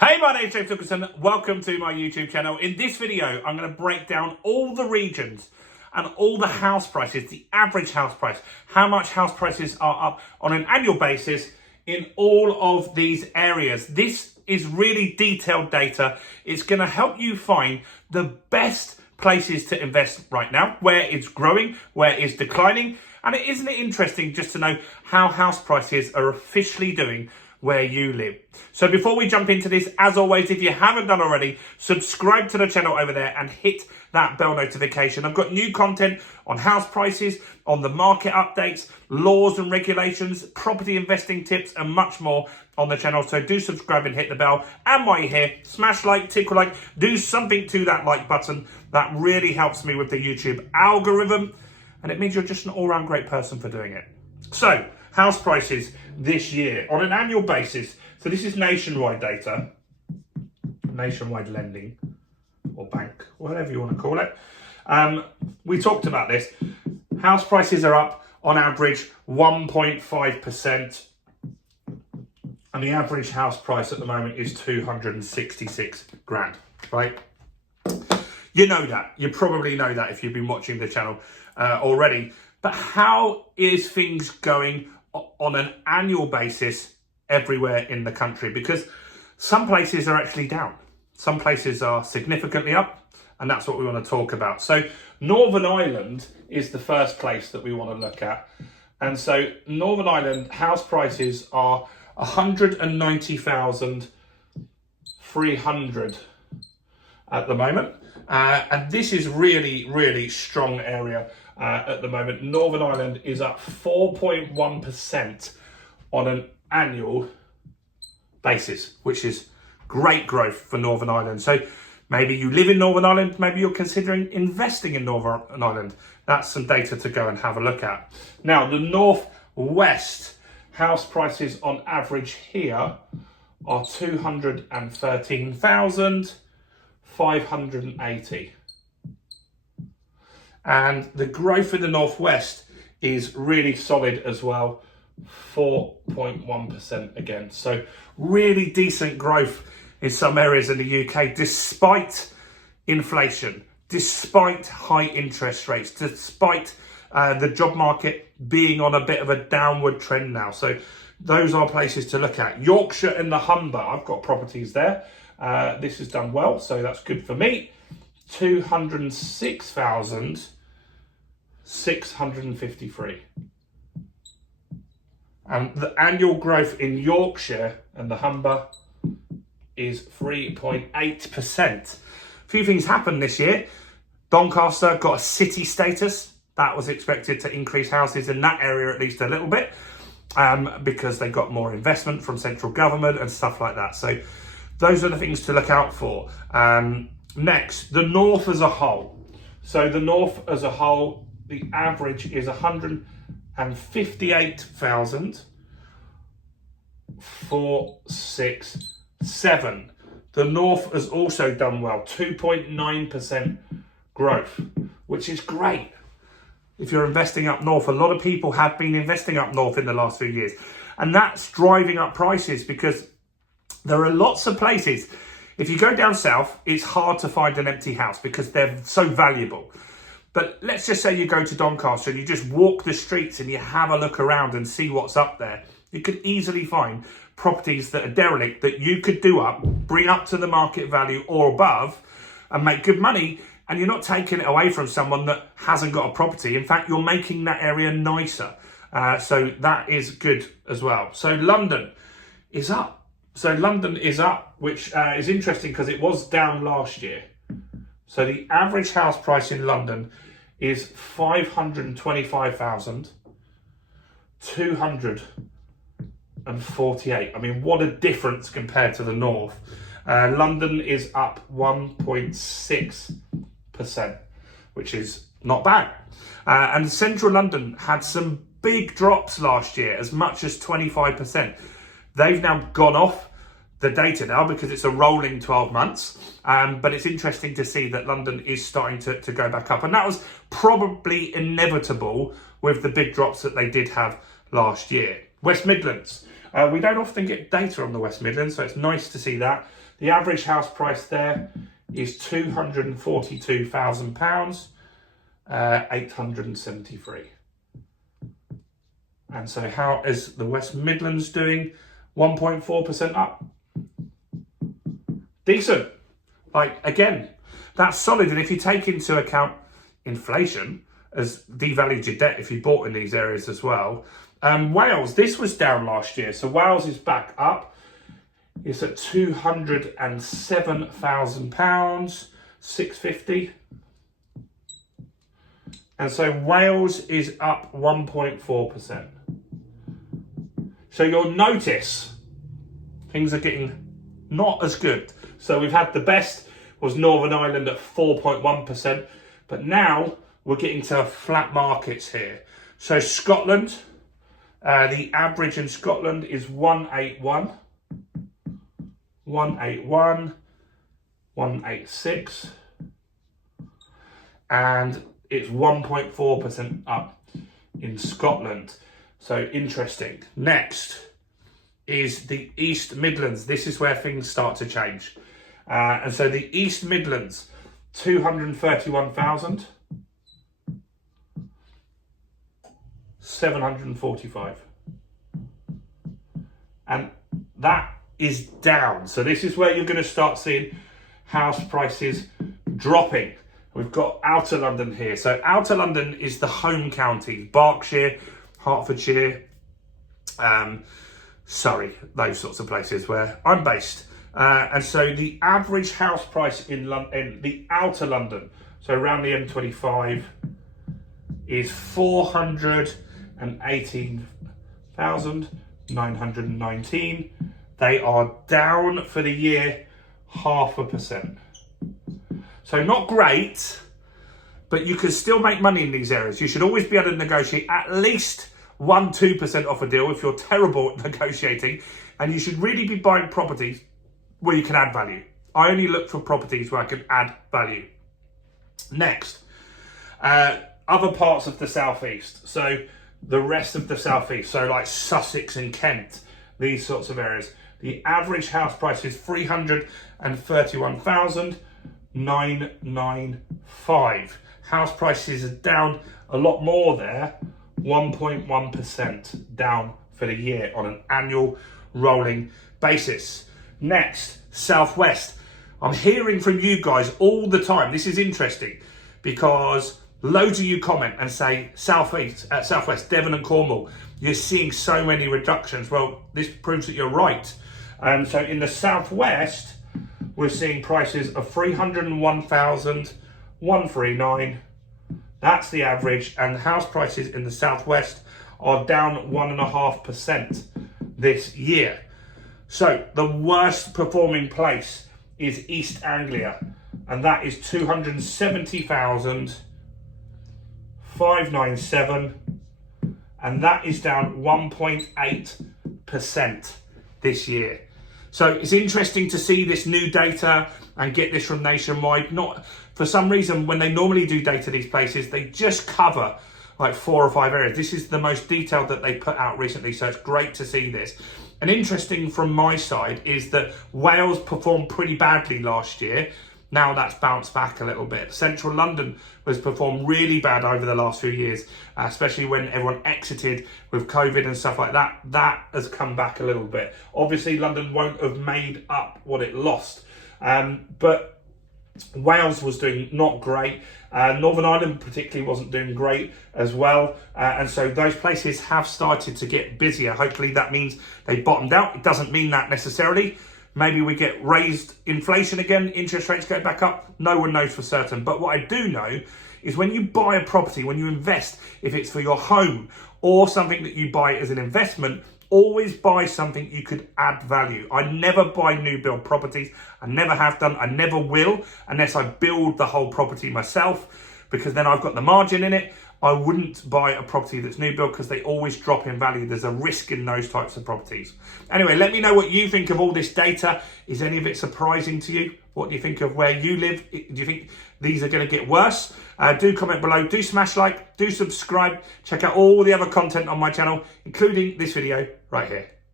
Hey, my name's James Wilkinson. Welcome to my YouTube channel. In this video, I'm going to break down all the regions and all the house prices, the average house price, how much house prices are up on an annual basis in all of these areas. This is really detailed data. It's going to help you find the best places to invest right now, where it's growing, where it's declining. And isn't it interesting just to know how house prices are officially doing where you live? So before we jump into this, as always, if you haven't done already, subscribe to the channel over there and hit that bell notification. I've got new content on house prices, on the market updates, laws and regulations, property investing tips, and much more on the channel. So do subscribe and hit the bell. And while you're here, smash like, tickle like, do something to that like button. That really helps me with the YouTube algorithm. And it means you're just an all-round great person for doing it. So, house prices this year on an annual basis. So this is nationwide data, nationwide lending or bank, whatever you want to call it. We talked about this. House prices are up on average 1.5%. And the average house price at the moment is 266 grand, right? You know that. You probably know that if you've been watching the channel already. But how is things going on an annual basis everywhere in the country? Because some places are actually down. Some places are significantly up. And that's what we want to talk about. So Northern Ireland is the first place that we want to look at. And so Northern Ireland house prices are 190,300 at the moment. And this is really strong area at the moment. Northern Ireland is up 4.1% on an annual basis, which is great growth for Northern Ireland. So maybe you live in Northern Ireland, maybe you're considering investing in Northern Ireland. That's some data to go and have a look at. Now, the Northwest house prices on average here are 213,580. And the growth in the Northwest is really solid as well, 4.1% again. So really decent growth in some areas in the UK, despite inflation, despite high interest rates, despite the job market being on a bit of a downward trend now. So those are places to look at. Yorkshire and the Humber, I've got properties there. This has done well, so that's good for me. 206,653. And the annual growth in Yorkshire and the Humber is 3.8%. A few things happened this year. Doncaster got a city status. That was expected to increase houses in that area at least a little bit, because they got more investment from central government and stuff like that. So those are the things to look out for. Next, the North as a whole. So the North as a whole, the average is 158,467. The North has also done well, 2.9% growth, which is great. If you're investing up north, a lot of people have been investing up north in the last few years. And that's driving up prices because there are lots of places. If you go down south, it's hard to find an empty house because they're so valuable. But let's just say you go to Doncaster and you just walk the streets and you have a look around and see what's up there. You could easily find properties that are derelict that you could do up, bring up to the market value or above and make good money. And you're not taking it away from someone that hasn't got a property. In fact, you're making that area nicer. So that is good as well. So London is up. So London is up, which is interesting because it was down last year. So the average house price in London is 525,248. I mean, what a difference compared to the North. London is up 1.6%, which is not bad. And central London had some big drops last year, as much as 25%. They've now gone off the data now because it's a rolling 12 months. But it's interesting to see that London is starting to go back up. And that was probably inevitable with the big drops that they did have last year. West Midlands. We don't often get data on the West Midlands, so it's nice to see that. The average house price there is £242,000, 873. And so how is the West Midlands doing? 1.4% up. Decent. Like, again, that's solid. And if you take into account inflation has devalued your debt if you bought in these areas as well. Wales, this was down last year. So Wales is back up. It's at £207,000, 650. And so Wales is up 1.4%. So you'll notice things are getting not as good. So we've had the best was Northern Ireland at 4.1%, but now we're getting to flat markets here. So Scotland, the average in Scotland is 181, 181, 186, and it's 1.4% up in Scotland. So interesting. Next is the East Midlands. This is where things start to change. And so the East Midlands, 231,000, 745. And that is down. So this is where you're going to start seeing house prices dropping. We've got Outer London here. So Outer London is the home county, Berkshire, Hertfordshire, Surrey, those sorts of places where I'm based. And so the average house price in the Outer London, so around the M25, is 418,919. They are down for the year 0.5%. So not great, but you can still make money in these areas. You should always be able to negotiate at least 1-2% off a deal if you're terrible at negotiating. And you should really be buying properties where you can add value. I only look for properties where I can add value. Next, other parts of the southeast. So the rest of the southeast, so like Sussex and Kent, these sorts of areas. The average house price is 331,995. House prices are down a lot more there, 1.1% down for the year on an annual rolling basis. Next, Southwest. I'm hearing from you guys all the time. This is interesting because loads of you comment and say Southwest, Devon and Cornwall, you're seeing so many reductions. Well, this proves that you're right. So in the Southwest, we're seeing prices of 301,139. That's the average. And house prices in the Southwest are down 1.5% this year. So the worst performing place is East Anglia, and that is 270,597, and that is down 1.8% this year. So it's interesting to see this new data and get this from Nationwide. Not for some reason, when they normally do data these places, they just cover like 4 or 5 areas. This is the most detailed that they put out recently, so it's great to see this. And interesting from my side is that Wales performed pretty badly last year. Now that's bounced back a little bit. Central London has performed really bad over the last few years, especially when everyone exited with COVID and stuff like that. That has come back a little bit. Obviously, London won't have made up what it lost. But Wales was doing not great. Northern Ireland particularly wasn't doing great as well. And so those places have started to get busier. Hopefully that means they bottomed out. It doesn't mean that necessarily. Maybe we get raised inflation again, interest rates go back up. No one knows for certain. But what I do know is when you buy a property, when you invest, if it's for your home or something that you buy as an investment, always buy something you could add value. I never buy new build properties. I never have done. I never will unless I build the whole property myself, because then I've got the margin in it. I wouldn't buy a property that's new build because they always drop in value. There's a risk in those types of properties. Anyway, let me know what you think of all this data. Is any of it surprising to you? What do you think of where you live? Do you think these are going to get worse? Do comment below. Do smash like. Do subscribe. Check out all the other content on my channel, including this video right here.